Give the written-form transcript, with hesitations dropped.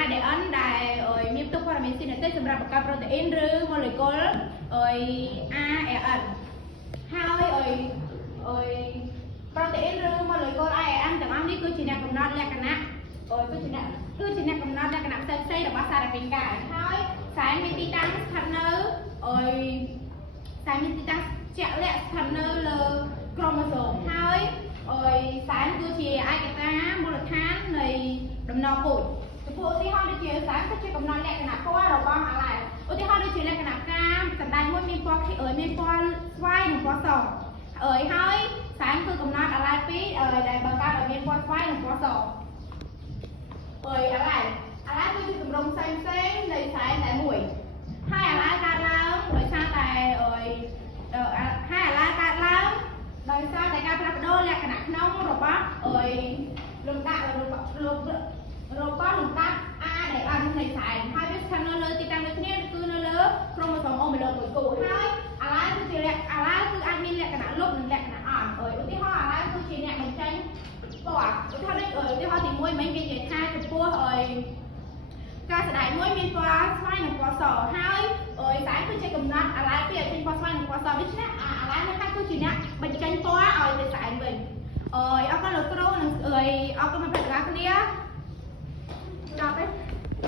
ADN ដែលមានផ្ទុកព័ត៌មានស៊ីណាតិកសម្រាប់បង្កើតប្រូតេអ៊ីនឬម៉ូលេគុលARN ហើយប្រូតេអ៊ីនឬម៉ូលេគុល ARN ទាំងអស់នេះគឺជាអ្នកកំណត់លក្ខណៈគឺជាអ្នកកំណត់លក្ខណៈផ្សេងៗរបស់សាររាង្គកាយហើយសារមានទីតាំងស្ថិតនៅសារមានទីតាំងជាក់លាក់ស្ថិតនៅលើក្រូម៉ូសូមហើយសារគឺជាឯកតាមូលដ្ឋាននៃដំណពូជចំពោះឧទាហរណ៍ដូចជាសារគឺជាកំណត់លក្ខណៈពណ៌របស់អាឡែឧទាហរណ៍ដូចជាលក្ខណៈផ្កាសម្ដែងមួយមានពណ៌មានពណ៌ស្វាយនិងពណ៌សហើយសារគឺកំណត់អាឡែ2ដែលបង្កើតឲ្យមានពណ៌ស្វាយនិងពណ៌សអាឡែគឺជាទម្រង់ផ្សេងៗនៃសារតែមួយហើយអាឡែកើតឡើងដោយសារតែដោយសារតែការផ្លាស់ប្ដូរលក្ខណៈក្នុងរបស់លំដាប់របស់លំដាប់ ADN នៃសារហើយវាស្ថិតនៅលើទីតាំងដូចគ្នាគឺនៅលើក្រូម៉ូសូមអូមេឡូមួយគូហើយអាឡែគឺអាចមានលក្ខណៈលុបនិងលក្ខណៈអន់ឧទាហរណ៍អាឡែគឺជាអ្នកបញ្ចេញពណ៌ឧទាហរណ៍ទី1មិញគេនិយាយថាចំពោះការស្ដែងមួយមានពណ៌ស្វាយនិងពណ៌សហើយសារគឺជាកំណត់អាឡែ2ឲ្យចេញពណ៌ស្វាយនិងពណ៌សដូច្នេះអាឡែនេះហើយគឺជាអ្នកបញ្ចេញពណ៌ឲ្យទៅសារវិញអរគុណលោកគ្រូនិងអរគុណប្រិយមិត្តគ្នាចប់ទេ